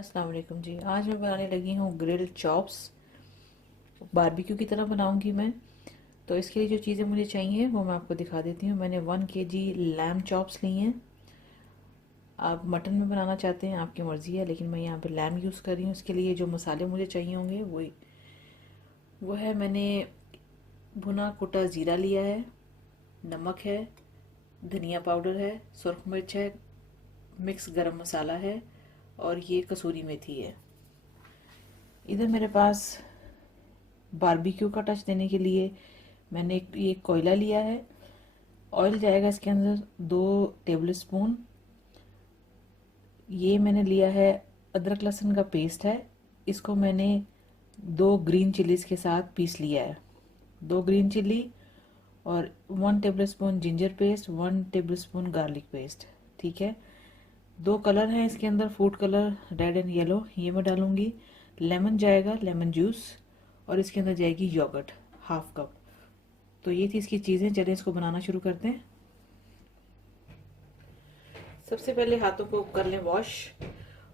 अस्सलाम वालेकुम जी। आज मैं बनाने लगी हूँ ग्रिल्ड चॉप्स। बारबेक्यू की तरह बनाऊंगी मैं। तो इसके लिए जो चीज़ें मुझे चाहिए वो मैं आपको दिखा देती हूँ। मैंने 1 kg लैम चॉप्स ली हैं। आप मटन में बनाना चाहते हैं आपकी मर्ज़ी है, लेकिन मैं यहाँ पे लैम यूज़ कर रही हूँ। इसके लिए जो मसाले मुझे चाहिए होंगे वो है, मैंने भुना कुटा ज़ीरा लिया है, नमक है, धनिया पाउडर है, सुरख मिर्च है, मिक्स गरम मसाला है और ये कसूरी मेथी है। इधर मेरे पास बारबेक्यू का टच देने के लिए मैंने ये कोयला लिया है। ऑयल जाएगा इसके अंदर 2 टेबल स्पून। ये मैंने लिया है अदरक लहसुन का पेस्ट है। इसको मैंने 2 ग्रीन चिलीज के साथ पीस लिया है। 2 ग्रीन चिली और 1 table spoon ginger paste, 1 table spoon garlic paste. ठीक है। 2 कलर हैं इसके अंदर, food colour red and yellow, ये मैं डालूंगी। लेमन जाएगा, लेमन जूस। और इसके अंदर जाएगी योगर्ट, 1/2 कप। तो ये थी इसकी चीज़ें। चलिए इसको बनाना शुरू करते हैं। सबसे पहले हाथों को कर लें वॉश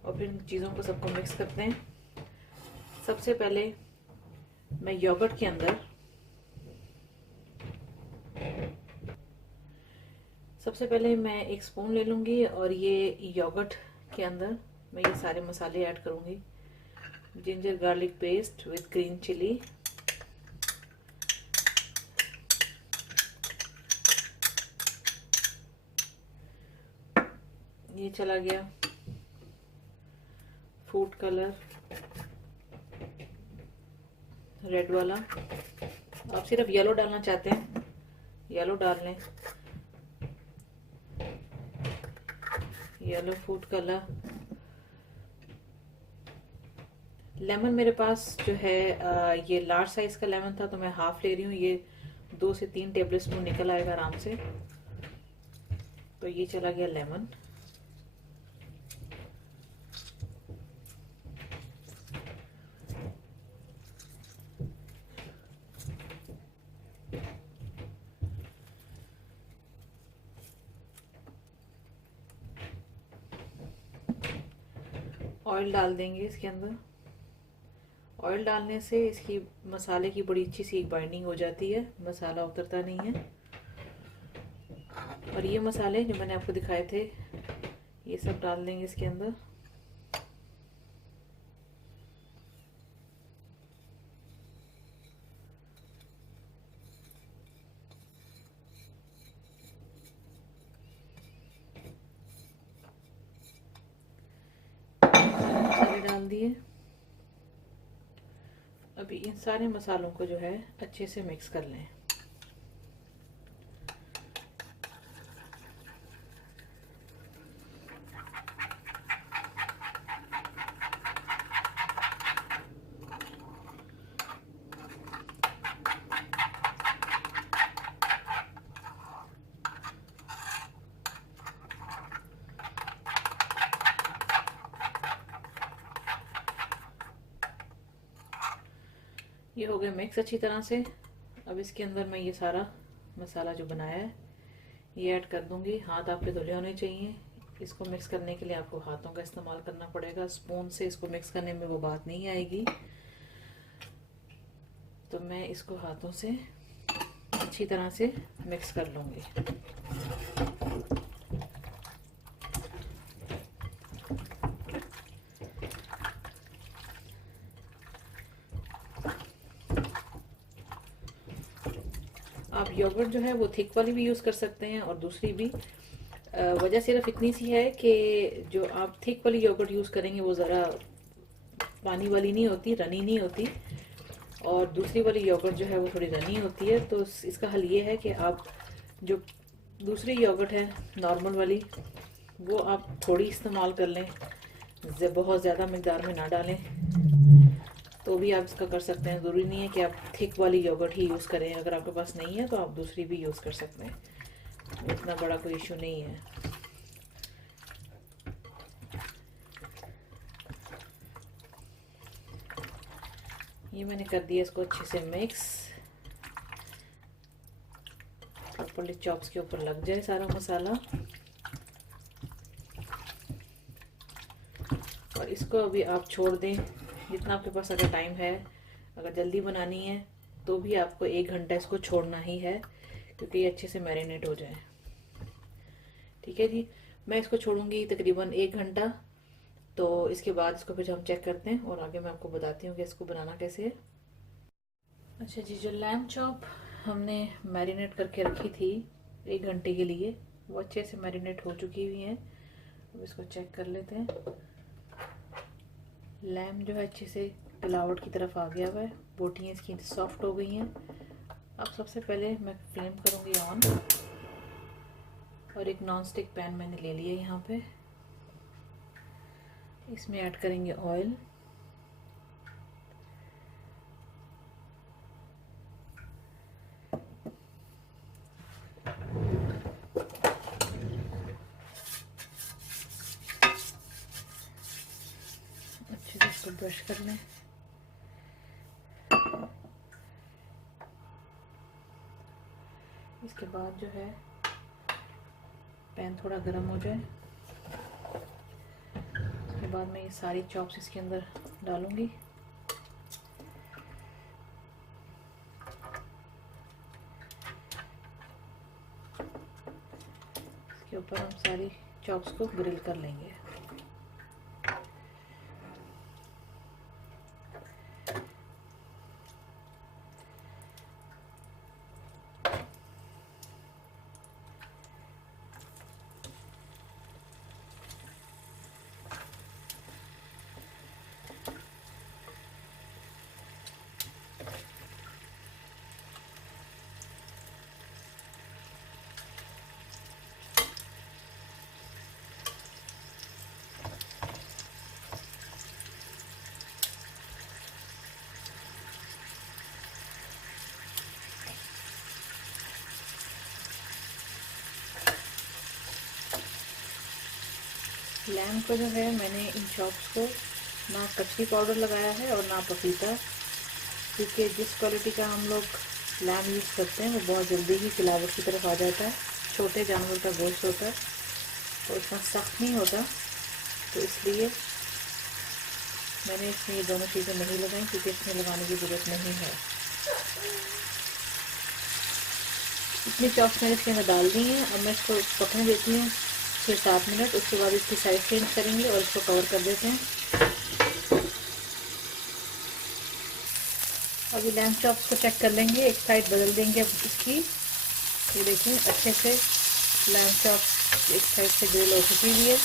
और फिर चीज़ों को सबको मिक्स करते हैं। सबसे पहले मैं योगर्ट के अंदर सबसे पहले मैं 1 स्पून ले लूँगी और ये योगर्ट के अंदर मैं ये सारे मसाले ऐड करूँगी। Ginger garlic paste with green chilli, ये चला गया। फूड कलर रेड वाला, आप सिर्फ येलो डालना चाहते हैं येलो डाल लें। Yellow food colour. लेमन मेरे पास जो है ये लार्ज साइज का लेमन था तो मैं हाफ ले रही हूँ। ये 2 से 3 टेबल स्पून निकल आएगा आराम से। तो ये चला गया लेमन। ऑयल डाल देंगे इसके अंदर। ऑयल डालने से इसकी मसाले की बड़ी अच्छी सी एक बाइंडिंग हो जाती है, मसाला उतरता नहीं है। और ये मसाले जो मैंने आपको दिखाए थे ये सब डाल देंगे इसके अंदर। मसाले डाल दिए। अभी इन सारे मसालों को जो है अच्छे से मिक्स कर लें। ये हो गया मिक्स अच्छी तरह से। अब इसके अंदर मैं ये सारा मसाला जो बनाया है ये ऐड कर दूंगी। हाथ आपके धुले होने चाहिए। इसको मिक्स करने के लिए आपको हाथों का इस्तेमाल करना पड़ेगा। स्पून से इसको मिक्स करने में वो बात नहीं आएगी। तो मैं इसको हाथों से अच्छी तरह से मिक्स कर लूंगी। आप योगर्ट जो है वो थिक वाली भी यूज़ कर सकते हैं और दूसरी भी। वजह सिर्फ इतनी सी है कि जो आप थिक वाली योगर्ट यूज़ करेंगे वो ज़रा पानी वाली नहीं होती, रनी नहीं होती। और दूसरी वाली योगर्ट जो है वो थोड़ी रनी होती है। तो इसका हल ये है कि आप जो दूसरी योगर्ट है नॉर्मल वाली वो आप थोड़ी इस्तेमाल कर लें, बहुत ज़्यादा मिकदार में ना डालें। तो भी आप इसका कर सकते हैं। ज़रूरी नहीं है कि आप थिक वाली योगर्ट ही यूज़ करें। अगर आपके पास नहीं है तो आप दूसरी भी यूज़ कर सकते हैं, इतना बड़ा कोई इशू नहीं है। ये मैंने कर दिया इसको अच्छे से मिक्स। प्रॉपर्ली चॉप्स के ऊपर लग जाए सारा मसाला। और इसको अभी आप छोड़ दें जितना आपके पास अगर टाइम है। अगर जल्दी बनानी है तो भी आपको 1 घंटा इसको छोड़ना ही है, क्योंकि ये अच्छे से मैरिनेट हो जाए। ठीक है जी, मैं इसको छोड़ूंगी तकरीबन 1 घंटा। तो इसके बाद इसको फिर हम चेक करते हैं और आगे मैं आपको बताती हूँ कि इसको बनाना कैसे है। अच्छा जी, जो लैम चॉप हमने मैरिनेट करके रखी थी 1 घंटे के लिए, वो अच्छे से मैरिनेट हो चुकी हुई हैं। अब इसको चेक कर लेते हैं। लैम जो है अच्छे से पिलावट की तरफ आ गया हुआ है, बोटियाँ इसकी सॉफ्ट हो गई हैं। अब सबसे पहले मैं फ्लेम करूँगी ऑन, और एक नॉन स्टिक पैन मैंने ले लिया यहाँ पे। इसमें ऐड करेंगे ऑयल। अच्छे से इसको ब्रश कर लें। इसके बाद जो है पैन थोड़ा गर्म हो जाए, उसके बाद मैं ये सारी चॉप्स इसके अंदर डालूंगी। इसके ऊपर हम सारी चॉप्स को ग्रिल कर लेंगे। लैम को जो है मैंने इन चॉप्स को ना कच्ची पाउडर लगाया है और ना पपीता, क्योंकि जिस क्वालिटी का हम लोग लैम यूज़ करते हैं वो बहुत जल्दी ही पिलावट की तरफ आ जाता है। छोटे जानवर का गोश्त होता है तो इतना सख्त नहीं होता, तो इसलिए मैंने इसमें ये दोनों चीज़ें नहीं लगाई, क्योंकि इसमें लगाने की ज़रूरत नहीं है। इतनी चॉप्स मैंने इसके अंदर डाल दी हैं। अब मैं इसको पकने देती हूँ 6-7 मिनट। उसके बाद इसकी साइज चेंज करेंगे और इसको कवर कर देते हैं। अभी लैम चॉप्स को चेक कर लेंगे, एक साइड बदल देंगे अब इसकी। ये देखिए अच्छे से लैम चॉप्स एक साइड से ग्रिल हो चुकी हुई है।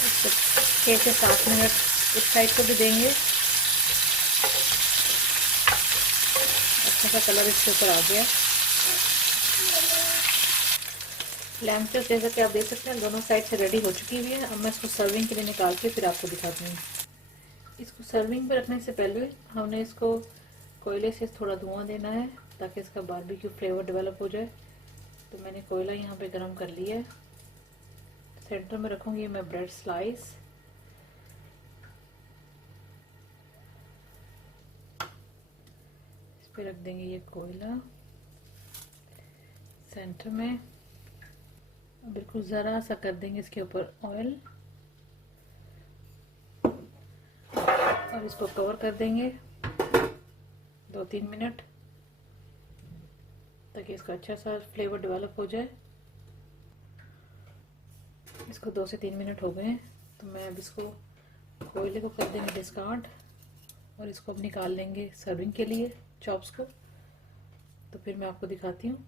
इसको 6 से 7 मिनट इस साइड को भी देंगे। अच्छा सा कलर इसके ऊपर आ गया। लैम चॉप जैसा कि आप देख सकते हैं दोनों साइड से रेडी हो चुकी हुई है। अब मैं इसको सर्विंग के लिए निकाल के फिर आपको दिखाती हूँ। इसको सर्विंग पे रखने से पहले हमने इसको कोयले से थोड़ा धुआं देना है, ताकि इसका बारबेक्यू फ्लेवर डेवलप हो जाए। तो मैंने कोयला यहाँ पे गरम कर लिया है। सेंटर में रखूँगी मैं ब्रेड स्लाइस। इस पे रख देंगे ये कोयला सेंटर में। बिल्कुल ज़रा सा कर देंगे इसके ऊपर ऑयल और इसको कवर कर देंगे 2-3 मिनट, ताकि इसका अच्छा सा फ्लेवर डेवलप हो जाए। इसको 2 से 3 मिनट हो गए हैं, तो मैं अब इसको कोयले को कर देंगे डिस्कार्ड और इसको अब निकाल लेंगे सर्विंग के लिए चॉप्स को। तो फिर मैं आपको दिखाती हूँ।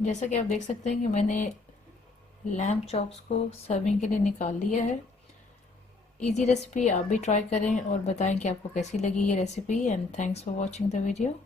जैसा कि आप देख सकते हैं कि मैंने लैम चॉप्स को सर्विंग के लिए निकाल लिया है। इजी रेसिपी, आप भी ट्राई करें और बताएं कि आपको कैसी लगी ये recipe. And thanks for watching the video.